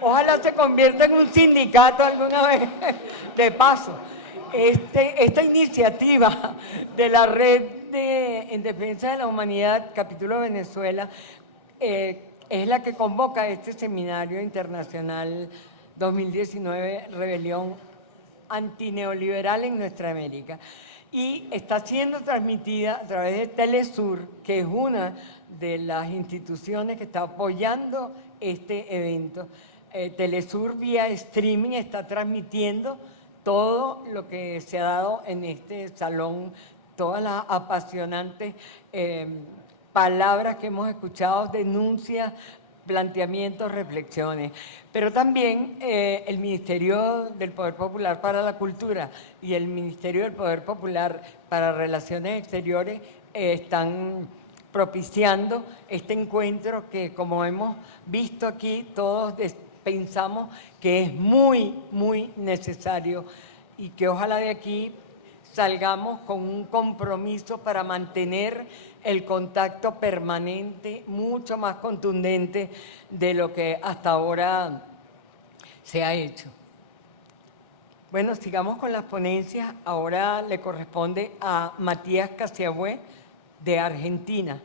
Ojalá se convierta en un sindicato alguna vez, de paso. Esta iniciativa de la Red en Defensa de la Humanidad, capítulo Venezuela, es la que convoca este seminario internacional 2019, Rebelión Antineoliberal en Nuestra América. Y está siendo transmitida a través de Telesur, que es una de las instituciones que está apoyando este evento. Telesur vía streaming está transmitiendo todo lo que se ha dado en este salón, todas las apasionantes palabras que hemos escuchado, denuncias, planteamientos, reflexiones. Pero también el Ministerio del Poder Popular para la Cultura y el Ministerio del Poder Popular para Relaciones Exteriores están propiciando este encuentro que, como hemos visto aquí, todos pensamos que es muy, muy necesario y que ojalá de aquí salgamos con un compromiso para mantener el contacto permanente, mucho más contundente de lo que hasta ahora se ha hecho. Bueno, sigamos con las ponencias. Ahora le corresponde a Matías Caciabue, de Argentina,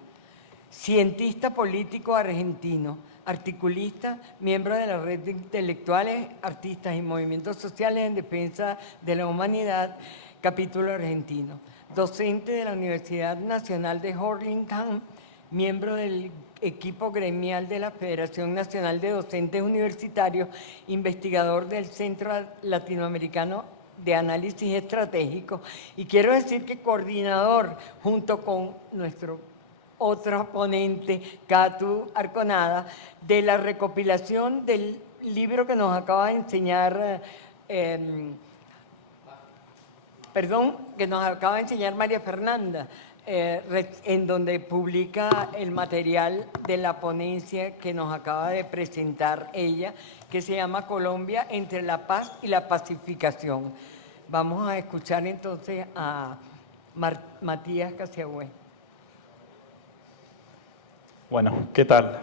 cientista político argentino, articulista, miembro de la red de intelectuales, artistas y movimientos sociales en defensa de la humanidad, capítulo argentino, docente de la Universidad Nacional de Hurlingham, miembro del equipo gremial de la Federación Nacional de Docentes Universitarios, investigador del Centro Latinoamericano de Análisis Estratégico, y quiero decir que coordinador junto con nuestro otro ponente, Catu Arconada, de la recopilación del libro que nos acaba de enseñar, María Fernanda, en donde publica el material de la ponencia que nos acaba de presentar ella, que se llama Colombia entre la paz y la pacificación. Vamos a escuchar entonces a Matías Caciabue. Bueno, ¿qué tal?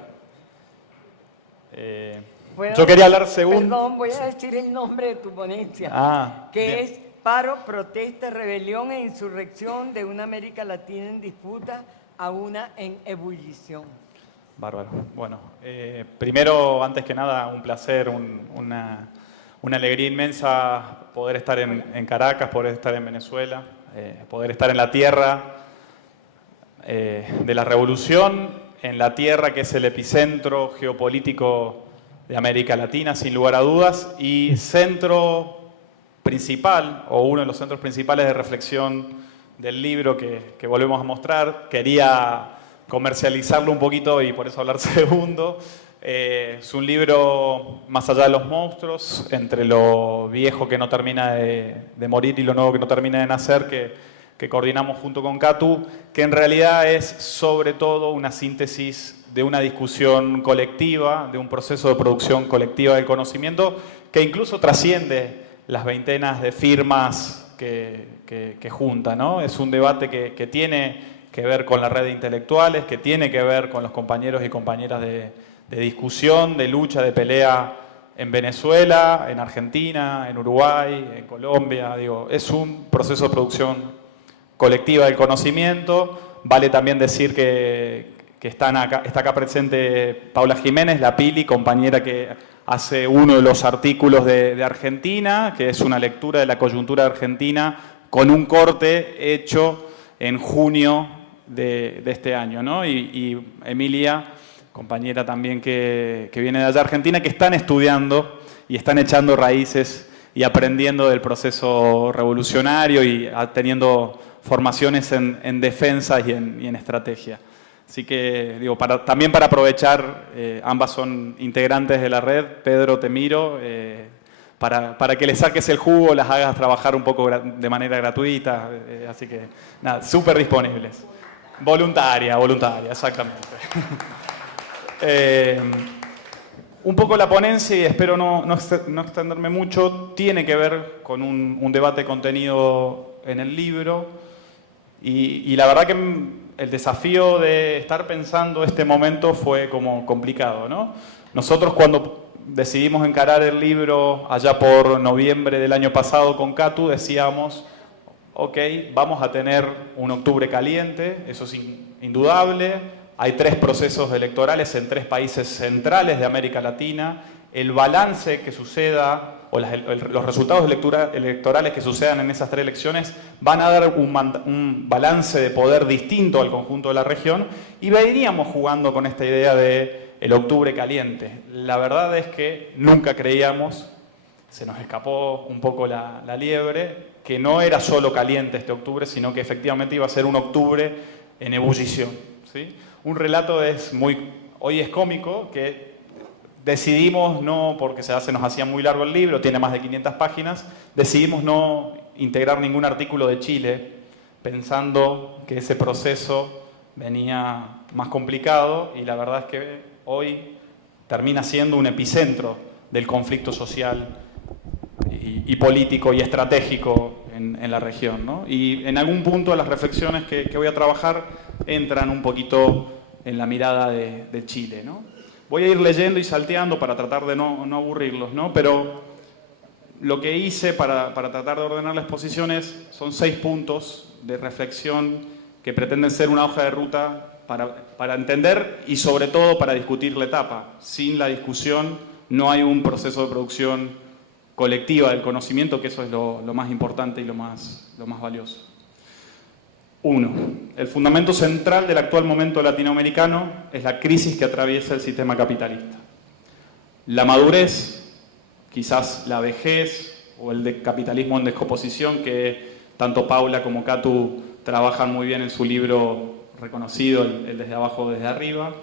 Yo quería hablar segundo. Perdón, voy a decir el nombre de tu ponencia, que bien. es Paro, protesta, rebelión e insurrección de una América Latina en disputa a una en ebullición. Bárbaro. Bueno, primero, antes que nada, un placer, una alegría inmensa poder estar en Caracas, poder estar en Venezuela, poder estar en la tierra de la revolución, en la tierra que es el epicentro geopolítico de América Latina, sin lugar a dudas, y centro principal, o uno de los centros principales de reflexión del libro que volvemos a mostrar. Quería comercializarlo un poquito y por eso hablar segundo. Es un libro más allá de los monstruos, entre lo viejo que no termina de morir y lo nuevo que no termina de nacer, que coordinamos junto con Catu, que en realidad es sobre todo una síntesis de una discusión colectiva, de un proceso de producción colectiva del conocimiento, que incluso trasciende las veintenas de firmas que junta, ¿no? Es un debate que tiene que ver con la red de intelectuales, que tiene que ver con los compañeros y compañeras de discusión, de lucha, de pelea en Venezuela, en Argentina, en Uruguay, en Colombia. Digo, es un proceso de producción colectiva del conocimiento. Vale también decir que está acá presente Paula Jiménez, la Pili, compañera que hace uno de los artículos de Argentina, que es una lectura de la coyuntura de Argentina con un corte hecho en junio de este año, ¿no? Y Emilia, compañera también que viene de allá Argentina, que están estudiando y están echando raíces y aprendiendo del proceso revolucionario y teniendo formaciones en defensa y en estrategia. Así que, digo, también para aprovechar, ambas son integrantes de la red. Pedro, te miro, para que les saques el jugo, las hagas trabajar un poco de manera gratuita. Así que, nada, súper disponibles. Voluntaria, exactamente. Un poco la ponencia, y espero no extenderme mucho, tiene que ver con un debate contenido en el libro. Y la verdad que el desafío de estar pensando este momento fue como complicado, ¿no? Nosotros cuando decidimos encarar el libro allá por noviembre del año pasado con Katu, decíamos, ok, vamos a tener un octubre caliente, eso es indudable. Hay 3 procesos electorales en 3 países centrales de América Latina. El balance que suceda, o los resultados electorales que sucedan en esas 3 elecciones van a dar un balance de poder distinto al conjunto de la región, y veníamos jugando con esta idea de el octubre caliente. La verdad es que nunca creíamos, se nos escapó un poco la liebre, que no era solo caliente este octubre, sino que efectivamente iba a ser un octubre en ebullición, ¿sí? Un relato hoy es cómico, que decidimos no, porque se nos hacía muy largo el libro, tiene más de 500 páginas, decidimos no integrar ningún artículo de Chile, pensando que ese proceso venía más complicado, y la verdad es que hoy termina siendo un epicentro del conflicto social y político y estratégico en la región, ¿no? Y en algún punto las reflexiones que voy a trabajar entran un poquito en la mirada de Chile, ¿no? Voy a ir leyendo y salteando para tratar de no aburrirlos, ¿no? Pero lo que hice para tratar de ordenar las exposiciones son 6 puntos de reflexión que pretenden ser una hoja de ruta para entender y sobre todo para discutir la etapa. Sin la discusión no hay un proceso de producción colectiva del conocimiento, que eso es lo más importante y lo más valioso. 1. El fundamento central del actual momento latinoamericano es la crisis que atraviesa el sistema capitalista. La madurez, quizás la vejez o el de capitalismo en descomposición, que tanto Paula como Katu trabajan muy bien en su libro reconocido, el Desde abajo, desde arriba.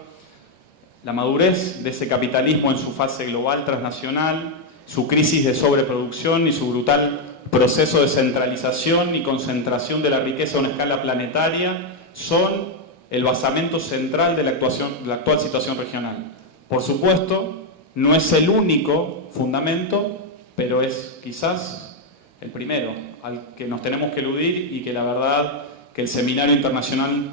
La madurez de ese capitalismo en su fase global transnacional, su crisis de sobreproducción y su brutal proceso de centralización y concentración de la riqueza a una escala planetaria son el basamento central de la actual situación regional. Por supuesto, no es el único fundamento, pero es quizás el primero al que nos tenemos que eludir, y que la verdad que el seminario internacional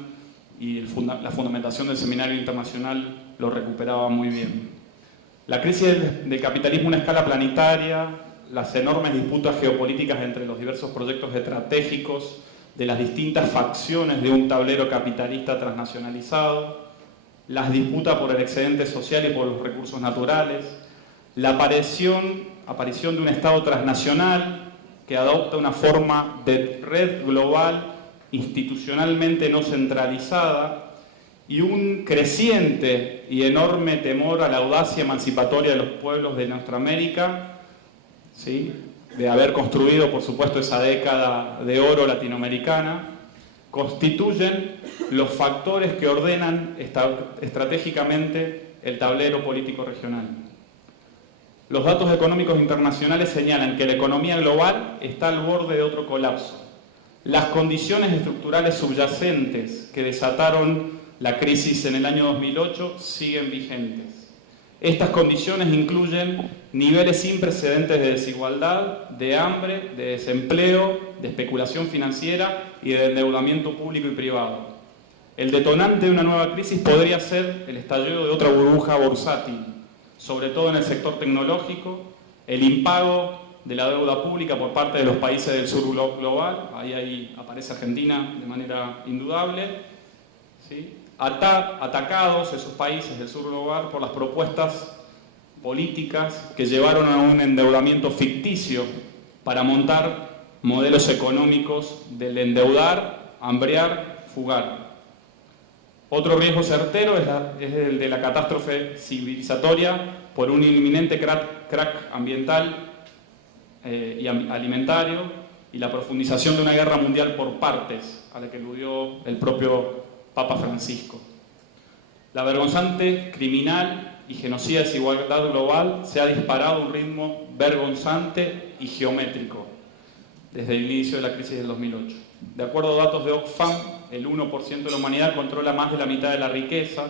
y la fundamentación del seminario internacional lo recuperaba muy bien. La crisis del capitalismo a una escala planetaria, las enormes disputas geopolíticas entre los diversos proyectos estratégicos de las distintas facciones de un tablero capitalista transnacionalizado, las disputas por el excedente social y por los recursos naturales, la aparición de un Estado transnacional que adopta una forma de red global institucionalmente no centralizada, y un creciente y enorme temor a la audacia emancipatoria de los pueblos de nuestra América, ¿sí?, de haber construido, por supuesto, esa década de oro latinoamericana, constituyen los factores que ordenan estratégicamente el tablero político regional. Los datos económicos internacionales señalan que la economía global está al borde de otro colapso. Las condiciones estructurales subyacentes que desataron la crisis en el año 2008 siguen vigentes. Estas condiciones incluyen niveles sin precedentes de desigualdad, de hambre, de desempleo, de especulación financiera y de endeudamiento público y privado. El detonante de una nueva crisis podría ser el estallido de otra burbuja bursátil, sobre todo en el sector tecnológico, el impago de la deuda pública por parte de los países del sur global, ahí aparece Argentina de manera indudable, ¿sí?, atacados esos países del sur global por las propuestas políticas que llevaron a un endeudamiento ficticio para montar modelos económicos del endeudar, hambrear, fugar. Otro riesgo certero es el de la catástrofe civilizatoria por un inminente crack ambiental y alimentario, y la profundización de una guerra mundial por partes, a la que aludió el propio Papa Francisco. La vergonzante, criminal y genocida desigualdad global se ha disparado a un ritmo vergonzante y geométrico desde el inicio de la crisis del 2008. De acuerdo a datos de Oxfam, el 1% de la humanidad controla más de la mitad de la riqueza,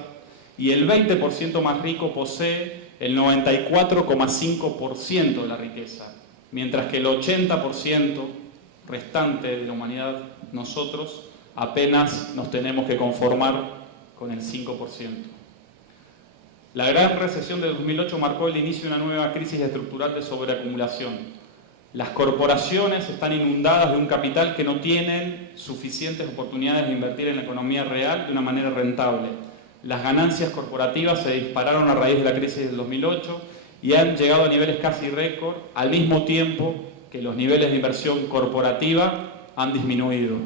y el 20% más rico posee el 94,5% de la riqueza, mientras que el 80% restante de la humanidad, nosotros, apenas nos tenemos que conformar con el 5%. La gran recesión de 2008 marcó el inicio de una nueva crisis estructural de sobreacumulación. Las corporaciones están inundadas de un capital que no tienen suficientes oportunidades de invertir en la economía real de una manera rentable. Las ganancias corporativas se dispararon a raíz de la crisis del 2008 y han llegado a niveles casi récord, al mismo tiempo que los niveles de inversión corporativa han disminuido.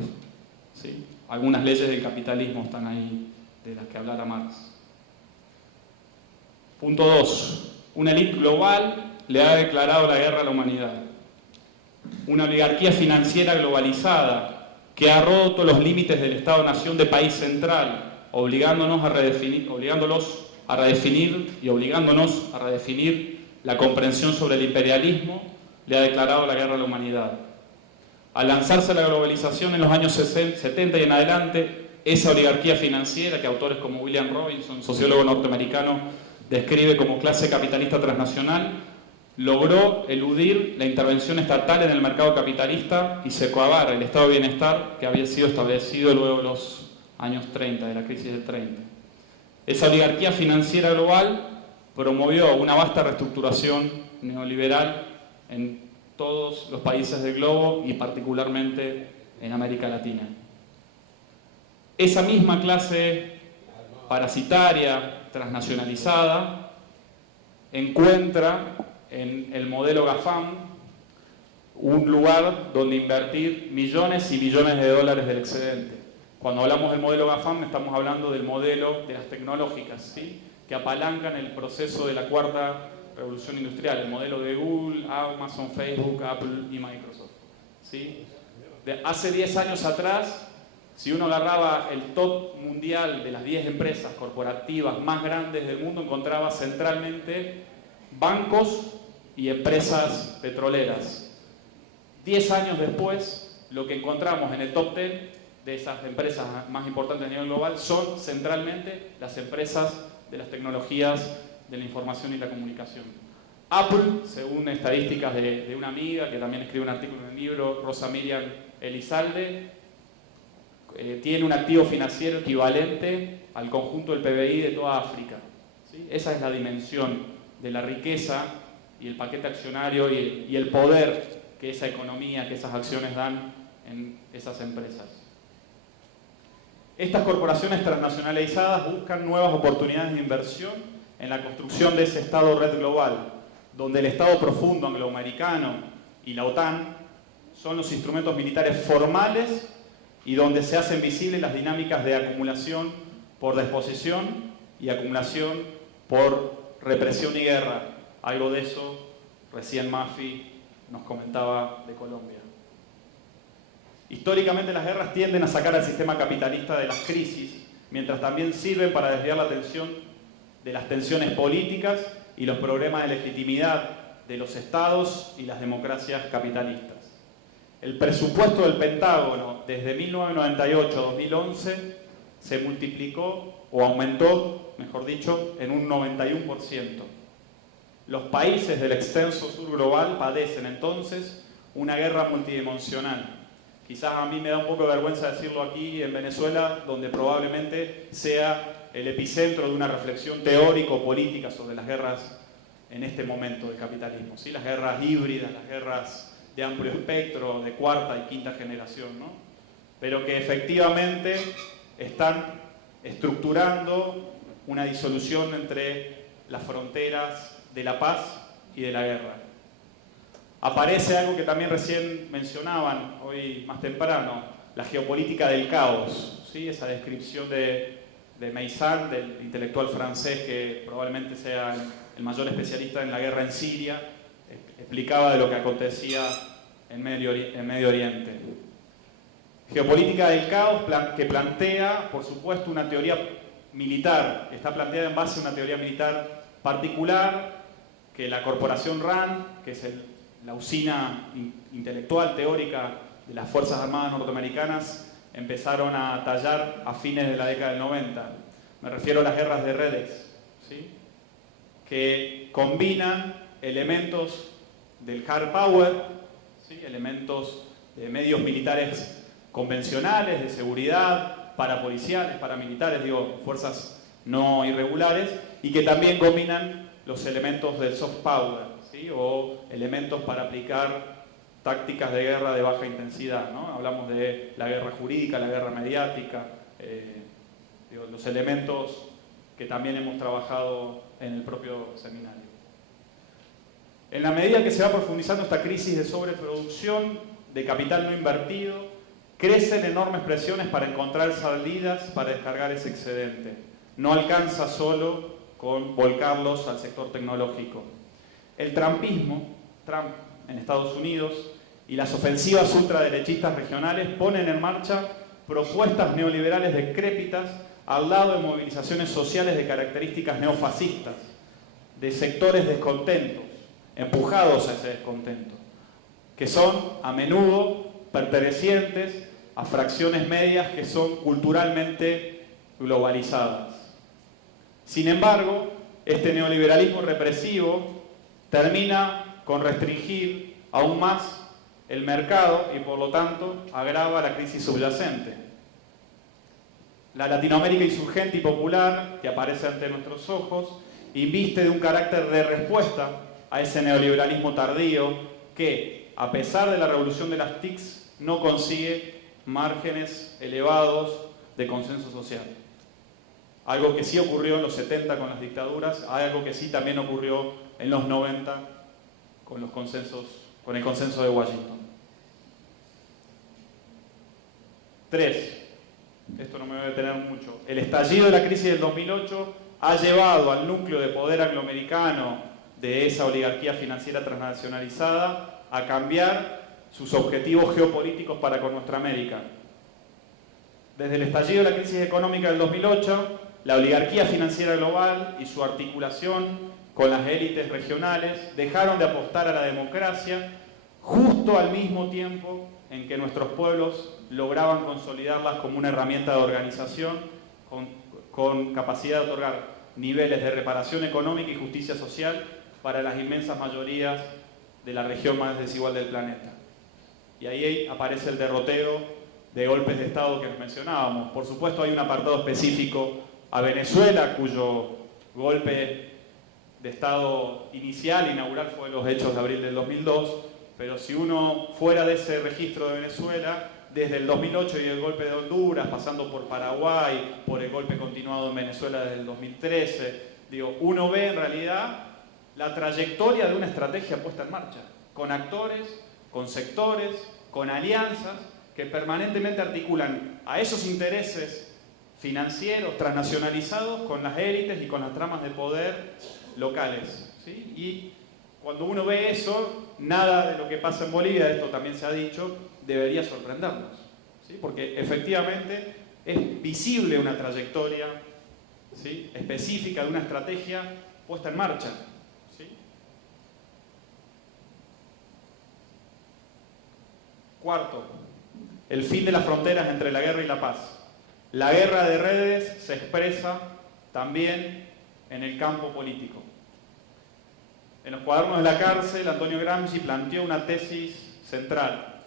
¿Sí? Algunas leyes del capitalismo están ahí, de las que hablara Marx. Punto 2. Una élite global le ha declarado la guerra a la humanidad. Una oligarquía financiera globalizada que ha roto los límites del Estado-nación de país central, obligándonos a redefinir la comprensión sobre el imperialismo, le ha declarado la guerra a la humanidad. Al lanzarse la globalización en los años 70 y en adelante, esa oligarquía financiera que autores como William Robinson, sociólogo norteamericano, describe como clase capitalista transnacional, logró eludir la intervención estatal en el mercado capitalista y socavar el estado de bienestar que había sido establecido luego de los años 30, de la crisis del 30. Esa oligarquía financiera global promovió una vasta reestructuración neoliberal en todos los países del globo y particularmente en América Latina. Esa misma clase parasitaria, transnacionalizada, encuentra en el modelo GAFAM un lugar donde invertir millones y millones de dólares del excedente. Cuando hablamos del modelo GAFAM estamos hablando del modelo de las tecnológicas, ¿sí?, que apalancan el proceso de la cuarta revolución industrial, el modelo de Google, Amazon, Facebook, Apple y Microsoft, ¿sí? Hace 10 años atrás, si uno agarraba el top mundial de las 10 empresas corporativas más grandes del mundo, encontraba centralmente bancos y empresas petroleras. 10 años después, lo que encontramos en el top 10 de esas empresas más importantes a nivel global son centralmente las empresas de las tecnologías de la información y la comunicación. Apple, según estadísticas de una amiga que también escribe un artículo en el libro, Rosa Miriam Elizalde, tiene un activo financiero equivalente al conjunto del PBI de toda África, ¿sí? Esa es la dimensión de la riqueza y el paquete accionario y el poder que esa economía, que esas acciones dan en esas empresas. Estas corporaciones transnacionalizadas buscan nuevas oportunidades de inversión en la construcción de ese Estado red global, donde el Estado profundo angloamericano y la OTAN son los instrumentos militares formales y donde se hacen visibles las dinámicas de acumulación por desposesión y acumulación por represión y guerra. Algo de eso recién Mafi nos comentaba de Colombia. Históricamente las guerras tienden a sacar al sistema capitalista de las crisis, mientras también sirven para desviar la atención de las tensiones políticas y los problemas de legitimidad de los estados y las democracias capitalistas. El presupuesto del Pentágono desde 1998 a 2011 se multiplicó o aumentó, mejor dicho, en un 91%. Los países del extenso sur global padecen entonces una guerra multidimensional. Quizás a mí me da un poco de vergüenza decirlo aquí en Venezuela, donde probablemente sea el epicentro de una reflexión teórico-política sobre las guerras en este momento del capitalismo, ¿sí? Las guerras híbridas, las guerras de amplio espectro, de cuarta y quinta generación, ¿no? Pero que efectivamente están estructurando una disolución entre las fronteras de la paz y de la guerra. Aparece algo que también recién mencionaban hoy más temprano, la geopolítica del caos, ¿sí? Esa descripción de Meyssan, del intelectual francés que probablemente sea el mayor especialista en la guerra en Siria, explicaba de lo que acontecía en Medio Oriente. Geopolítica del caos que plantea, por supuesto, una teoría militar, está planteada en base a una teoría militar particular que la corporación RAND, que es la usina intelectual teórica de las Fuerzas Armadas norteamericanas, empezaron a tallar a fines de la década del 90. Me refiero a las guerras de redes, ¿sí?, que combinan elementos del hard power, ¿sí?, elementos de medios militares convencionales, de seguridad, parapoliciales, paramilitares, fuerzas no irregulares, y que también combinan los elementos del soft power, ¿sí? O elementos para aplicar tácticas de guerra de baja intensidad, ¿no? Hablamos de la guerra jurídica, la guerra mediática, los elementos que también hemos trabajado en el propio seminario. En la medida que se va profundizando esta crisis de sobreproducción, de capital no invertido, crecen enormes presiones para encontrar salidas para descargar ese excedente. No alcanza solo con volcarlos al sector tecnológico. El trumpismo, Trump en Estados Unidos, y las ofensivas ultraderechistas regionales ponen en marcha propuestas neoliberales decrépitas al lado de movilizaciones sociales de características neofascistas, de sectores descontentos, empujados a ese descontento, que son a menudo pertenecientes a fracciones medias que son culturalmente globalizadas. Sin embargo, este neoliberalismo represivo termina con restringir aún más el mercado y por lo tanto agrava la crisis subyacente. La Latinoamérica insurgente y popular, que aparece ante nuestros ojos, inviste de un carácter de respuesta a ese neoliberalismo tardío que, a pesar de la revolución de las TICs, no consigue márgenes elevados de consenso social. Algo que sí ocurrió en los 70 con las dictaduras, algo que sí también ocurrió en los 90 con el consenso de Washington. 3. Esto no me voy a detener mucho. El estallido de la crisis del 2008 ha llevado al núcleo de poder angloamericano de esa oligarquía financiera transnacionalizada a cambiar sus objetivos geopolíticos para con nuestra América. Desde el estallido de la crisis económica del 2008, la oligarquía financiera global y su articulación con las élites regionales dejaron de apostar a la democracia justo al mismo tiempo en que nuestros pueblos lograban consolidarlas como una herramienta de organización con capacidad de otorgar niveles de reparación económica y justicia social para las inmensas mayorías de la región más desigual del planeta. Y ahí aparece el derrotero de golpes de Estado que nos mencionábamos. Por supuesto hay un apartado específico a Venezuela, cuyo golpe de Estado inicial, inaugural, fue los hechos de abril del 2002, pero si uno fuera de ese registro de Venezuela, desde el 2008 y el golpe de Honduras, pasando por Paraguay, por el golpe continuado en Venezuela desde el 2013, uno ve en realidad la trayectoria de una estrategia puesta en marcha, con actores, con sectores, con alianzas que permanentemente articulan a esos intereses financieros transnacionalizados con las élites y con las tramas de poder locales, ¿sí? Y cuando uno ve eso, nada de lo que pasa en Bolivia, esto también se ha dicho, debería sorprendernos, ¿sí? Porque efectivamente es visible una trayectoria, ¿sí?, específica de una estrategia puesta en marcha, ¿sí? Cuarto, el fin de las fronteras entre la guerra y la paz. La guerra de redes se expresa también en el campo político. En los cuadernos de la cárcel, Antonio Gramsci planteó una tesis central,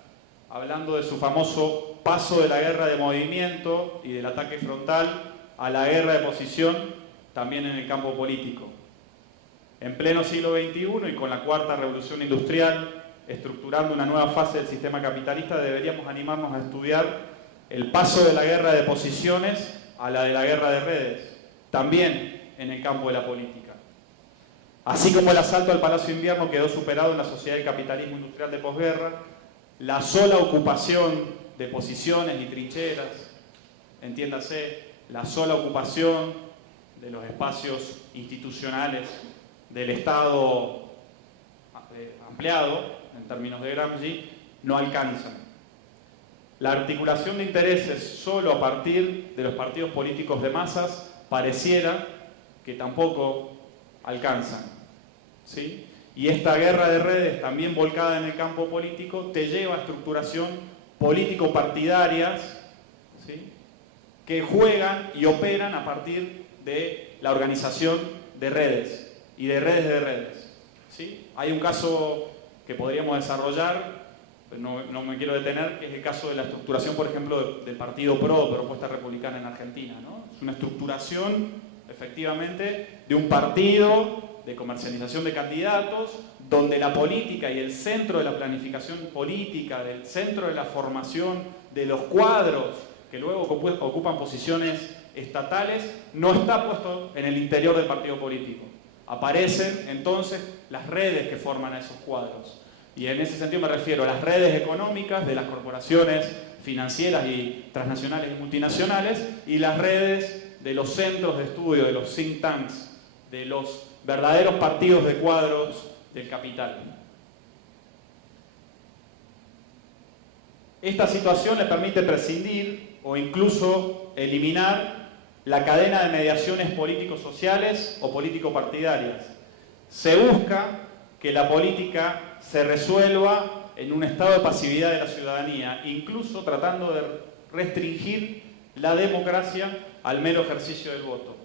hablando de su famoso paso de la guerra de movimiento y del ataque frontal a la guerra de posición, también en el campo político. En pleno siglo XXI y con la cuarta revolución industrial, estructurando una nueva fase del sistema capitalista, deberíamos animarnos a estudiar el paso de la guerra de posiciones a la de la guerra de redes, también en el campo de la política. Así como el asalto al Palacio de Invierno quedó superado en la sociedad del capitalismo industrial de posguerra, la sola ocupación de posiciones y trincheras, entiéndase, la sola ocupación de los espacios institucionales del Estado ampliado, en términos de Gramsci, no alcanzan. La articulación de intereses solo a partir de los partidos políticos de masas pareciera que tampoco alcanzan, ¿sí? Y esta guerra de redes, también volcada en el campo político, te lleva a estructuración político-partidarias, ¿sí?, que juegan y operan a partir de la organización de redes y de redes, ¿sí? Hay un caso que podríamos desarrollar, no me quiero detener, que es el caso de la estructuración, por ejemplo, del Partido PRO, Propuesta Republicana en Argentina, ¿no? Es una estructuración efectivamente, de un partido de comercialización de candidatos, donde la política y el centro de la planificación política, del centro de la formación de los cuadros que luego ocupan posiciones estatales, no está puesto en el interior del partido político. Aparecen entonces las redes que forman esos cuadros. Y en ese sentido me refiero a las redes económicas de las corporaciones financieras y transnacionales y multinacionales, y las redes de los centros de estudio, de los think tanks, de los verdaderos partidos de cuadros del capital. Esta situación le permite prescindir o incluso eliminar la cadena de mediaciones político-sociales o político-partidarias. Se busca que la política se resuelva en un estado de pasividad de la ciudadanía, incluso tratando de restringir la democracia al mero ejercicio del voto.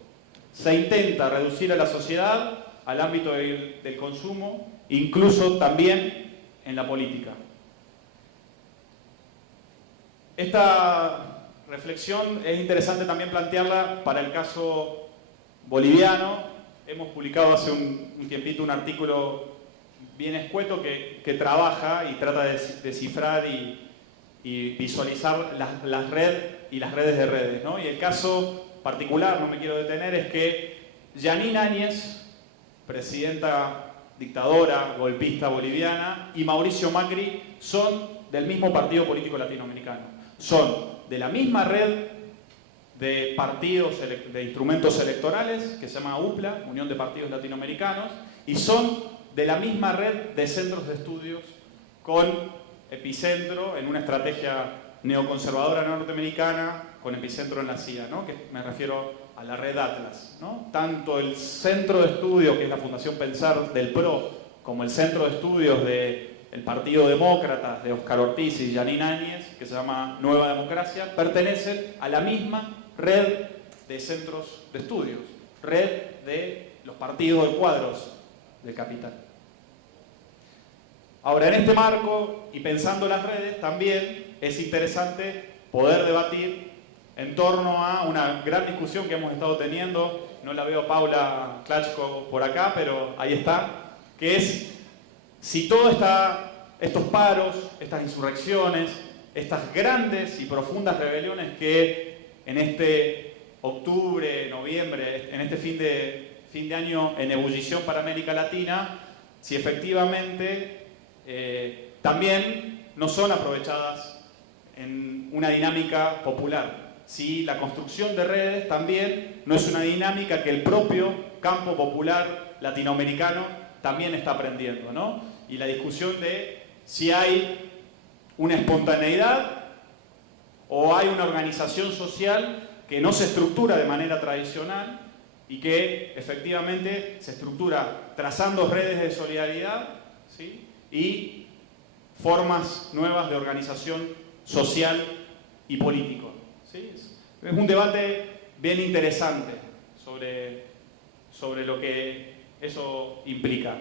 Se intenta reducir a la sociedad al ámbito del consumo, incluso también en la política. Esta reflexión es interesante también plantearla para el caso boliviano. Hemos publicado hace un tiempito un artículo bien escueto que trabaja y trata de descifrar y visualizar las redes y las redes de redes, ¿no? Y el caso particular, no me quiero detener, es que Yanine Áñez, presidenta dictadora, golpista boliviana, y Mauricio Macri son del mismo partido político latinoamericano. Son de la misma red de partidos, de instrumentos electorales, que se llama UPLA, Unión de Partidos Latinoamericanos, y son de la misma red de centros de estudios con epicentro en una estrategia neoconservadora norteamericana, con epicentro en la CIA, ¿no? Que me refiero a la red Atlas, ¿no? Tanto el centro de estudio, que es la Fundación Pensar del PRO, como el centro de estudios del Partido Demócrata de Óscar Ortiz y Yanine Áñez, que se llama Nueva Democracia, pertenecen a la misma red de centros de estudios, red de los partidos de cuadros del capital. Ahora, en este marco, y pensando las redes, también es interesante poder debatir en torno a una gran discusión que hemos estado teniendo. No la veo Paula Klachko por acá, pero ahí está, que es si todos estos paros, estas insurrecciones, estas grandes y profundas rebeliones que en este octubre, noviembre, en este fin de año en ebullición para América Latina, si efectivamente también no son aprovechadas en una dinámica popular. Si la construcción de redes también no es una dinámica que el propio campo popular latinoamericano también está aprendiendo, ¿no? Y la discusión de si hay una espontaneidad o hay una organización social que no se estructura de manera tradicional y que efectivamente se estructura trazando redes de solidaridad, ¿sí? Y formas nuevas de organización social y político, ¿sí? Es un debate bien interesante sobre lo que eso implica.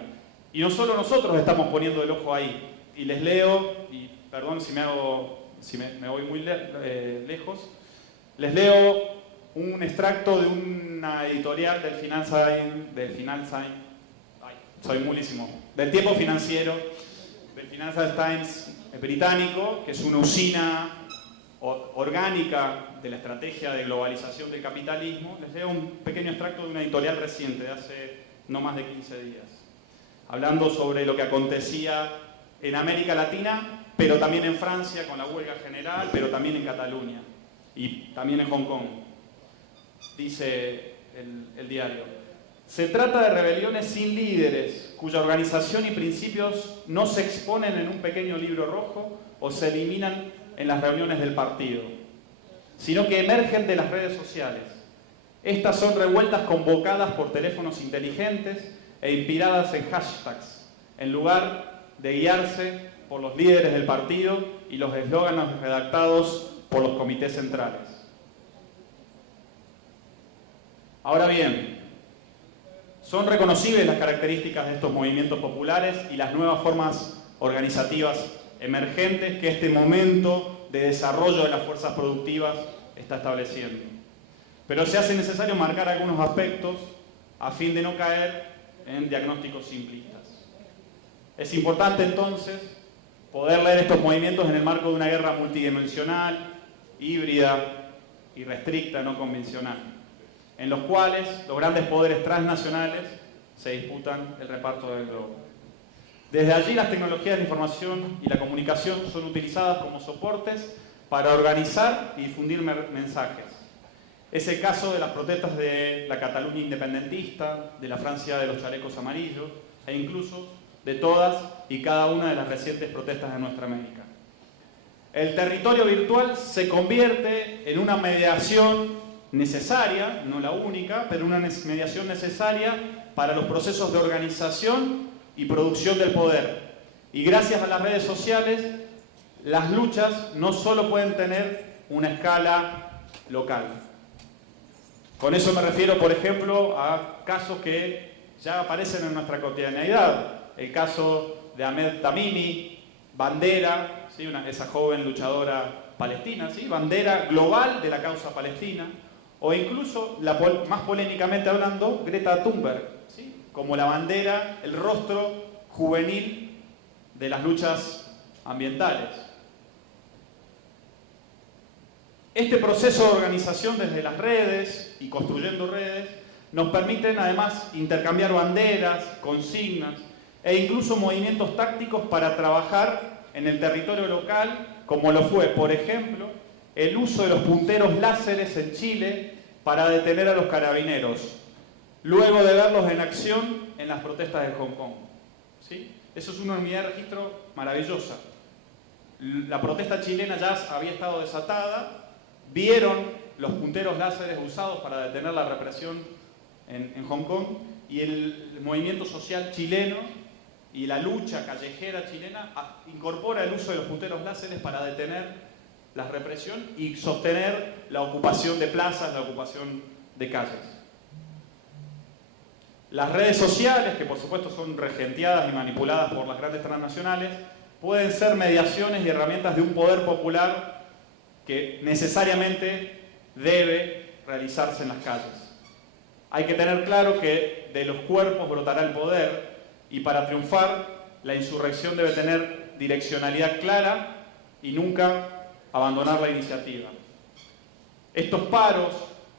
Y no solo nosotros estamos poniendo el ojo ahí. Y les leo, y perdón si me voy muy lejos, les leo un extracto de una editorial del del Tiempo Financiero, del Financial Times británico, que es una usina orgánica de la estrategia de globalización del capitalismo. Les leo un pequeño extracto de una editorial reciente, de hace no más de 15 días, hablando sobre lo que acontecía en América Latina, pero también en Francia con la huelga general, pero también en Cataluña y también en Hong Kong. Dice el diario: se trata de rebeliones sin líderes, cuya organización y principios no se exponen en un pequeño libro rojo o se eliminan en las reuniones del partido, sino que emergen de las redes sociales. Estas son revueltas convocadas por teléfonos inteligentes e inspiradas en hashtags, en lugar de guiarse por los líderes del partido y los eslóganes redactados por los comités centrales. Ahora bien, son reconocibles las características de estos movimientos populares y las nuevas formas organizativas emergentes que este momento de desarrollo de las fuerzas productivas está estableciendo. pero se hace necesario marcar algunos aspectos a fin de no caer en diagnósticos simplistas. Es importante entonces poder leer estos movimientos en el marco de una guerra multidimensional, híbrida y restricta, no convencional, en los cuales los grandes poderes transnacionales se disputan el reparto del globo. Desde allí las tecnologías de la información y la comunicación son utilizadas como soportes para organizar y difundir mensajes. Es el caso de las protestas de la Cataluña independentista, de la Francia de los chalecos amarillos e incluso de todas y cada una de las recientes protestas de nuestra América. El territorio virtual se convierte en una mediación necesaria, no la única, pero una mediación necesaria para los procesos de organización y producción del poder. Y gracias a las redes sociales, las luchas no solo pueden tener una escala local. Con eso me refiero, por ejemplo, a casos que ya aparecen en nuestra cotidianeidad. El caso de Ahmed Tamimi, bandera, ¿sí? Esa joven luchadora palestina, ¿sí? Bandera global de la causa palestina. O incluso, más polémicamente hablando, Greta Thunberg, ¿sí? Como la bandera, el rostro juvenil de las luchas ambientales. Este proceso de organización desde las redes y construyendo redes nos permiten además intercambiar banderas, consignas e incluso movimientos tácticos para trabajar en el territorio local, como lo fue, por ejemplo, el uso de los punteros láseres en Chile para detener a los carabineros, luego de verlos en acción en las protestas de Hong Kong. ¿Sí? Eso es una unidad de registro maravillosa. La protesta chilena ya había estado desatada, vieron los punteros láseres usados para detener la represión en Hong Kong, y el movimiento social chileno y la lucha callejera chilena incorpora el uso de los punteros láseres para detener la represión y sostener la ocupación de plazas, la ocupación de calles. Las redes sociales, que por supuesto son regenteadas y manipuladas por las grandes transnacionales, pueden ser mediaciones y herramientas de un poder popular que necesariamente debe realizarse en las calles. Hay que tener claro que de los cuerpos brotará el poder, y para triunfar la insurrección debe tener direccionalidad clara y nunca abandonar la iniciativa. Estos paros,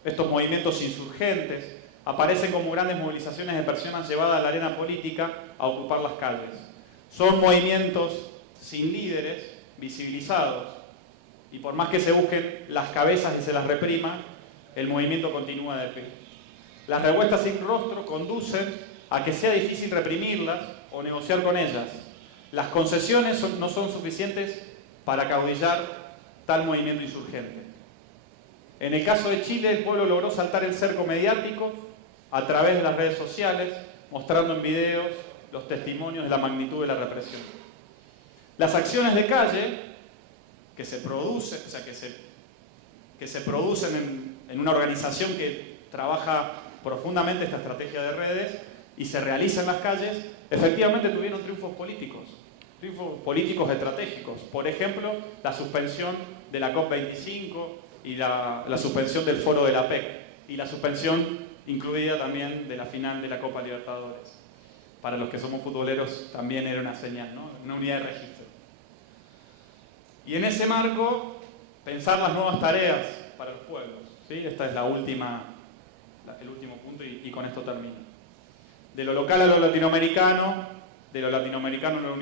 estos movimientos insurgentes, aparecen como grandes movilizaciones de personas llevadas a la arena política a ocupar las calles. Son movimientos sin líderes, visibilizados, y por más que se busquen las cabezas y se las reprima, el movimiento continúa de pie. Las revueltas sin rostro conducen a que sea difícil reprimirlas o negociar con ellas. Las concesiones no son suficientes para acaudillar tal movimiento insurgente. En el caso de Chile, el pueblo logró saltar el cerco mediático a través de las redes sociales, mostrando en videos los testimonios de la magnitud de la represión. Las acciones de calle que se producen, que se producen en una organización que trabaja profundamente esta estrategia de redes y se realiza en las calles, efectivamente tuvieron triunfos políticos estratégicos. Por ejemplo, la suspensión de la COP25 y la suspensión del foro de la PEC, y la suspensión incluida también de la final de la Copa Libertadores. Para los que somos futboleros también era una señal, ¿no? Una unidad de registro. Y en ese marco, pensar las nuevas tareas para los pueblos, ¿sí? Esta es el último punto y con esto termino. De lo local a lo latinoamericano, de lo latinoamericano a lo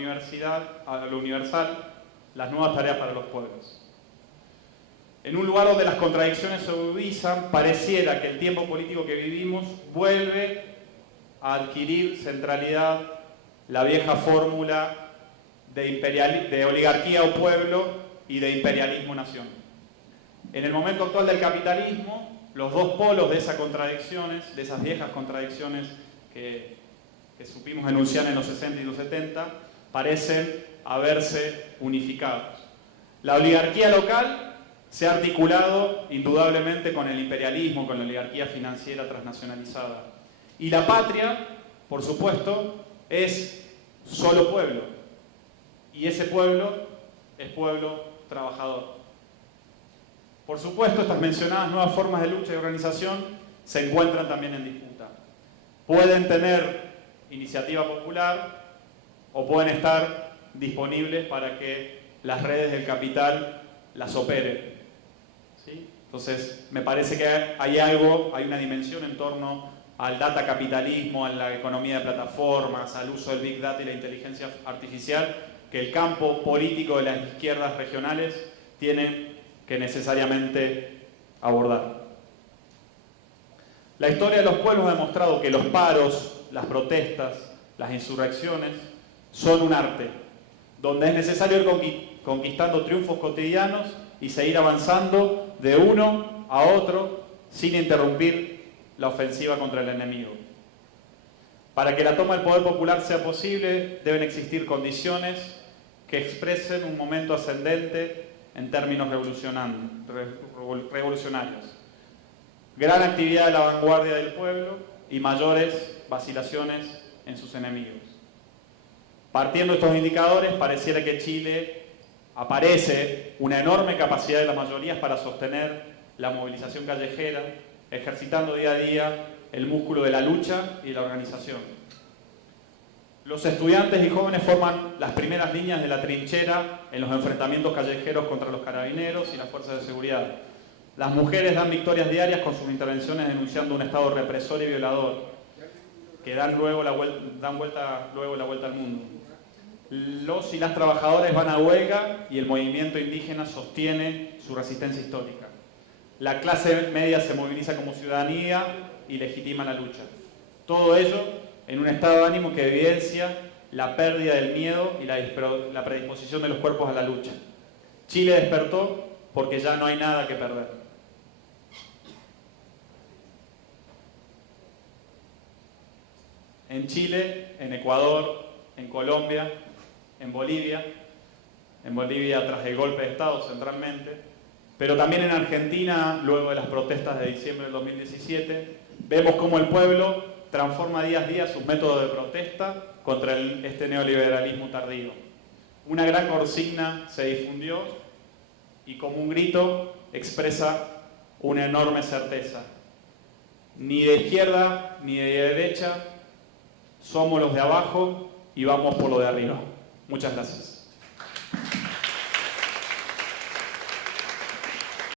universal, las nuevas tareas para los pueblos. En un lugar donde las contradicciones se agudizan, pareciera que el tiempo político que vivimos vuelve a adquirir centralidad la vieja fórmula de oligarquía o pueblo y de imperialismo-nación. En el momento actual del capitalismo, los dos polos de esas contradicciones, de esas viejas contradicciones que supimos enunciar en los 60 y los 70, parecen haberse unificados. La oligarquía local se ha articulado indudablemente con el imperialismo, con la oligarquía financiera transnacionalizada. Y la patria, por supuesto, es solo pueblo. Y ese pueblo es pueblo trabajador. Por supuesto, estas mencionadas nuevas formas de lucha y organización se encuentran también en disputa. Pueden tener iniciativa popular o pueden estar disponibles para que las redes del capital las operen. ¿Sí? Entonces, me parece que hay una dimensión en torno al data capitalismo, a la economía de plataformas, al uso del Big Data y la inteligencia artificial, que el campo político de las izquierdas regionales tienen que necesariamente abordar. La historia de los pueblos ha demostrado que los paros, las protestas, las insurrecciones son un arte, donde es necesario ir conquistando triunfos cotidianos y seguir avanzando de uno a otro sin interrumpir la ofensiva contra el enemigo. Para que la toma del poder popular sea posible, deben existir condiciones que expresen un momento ascendente en términos revolucionarios. Gran actividad de la vanguardia del pueblo y mayores vacilaciones en sus enemigos. Partiendo de estos indicadores, pareciera que Chile aparece una enorme capacidad de las mayorías para sostener la movilización callejera, ejercitando día a día el músculo de la lucha y la organización. Los estudiantes y jóvenes forman las primeras líneas de la trinchera en los enfrentamientos callejeros contra los carabineros y las fuerzas de seguridad. Las mujeres dan victorias diarias con sus intervenciones denunciando un Estado represor y violador, que dan luego la vuelta al mundo. Los y las trabajadores van a huelga y el movimiento indígena sostiene su resistencia histórica. La clase media se moviliza como ciudadanía y legitima la lucha. Todo ello en un estado de ánimo que evidencia la pérdida del miedo y la predisposición de los cuerpos a la lucha. Chile despertó porque ya no hay nada que perder. En Chile, en Ecuador, en Colombia, en Bolivia tras el golpe de Estado centralmente, pero también en Argentina, luego de las protestas de diciembre del 2017, vemos cómo el pueblo transforma día a día sus métodos de protesta contra este neoliberalismo tardío. Una gran consigna se difundió y como un grito expresa una enorme certeza. Ni de izquierda ni de derecha somos los de abajo y vamos por lo de arriba. Muchas gracias.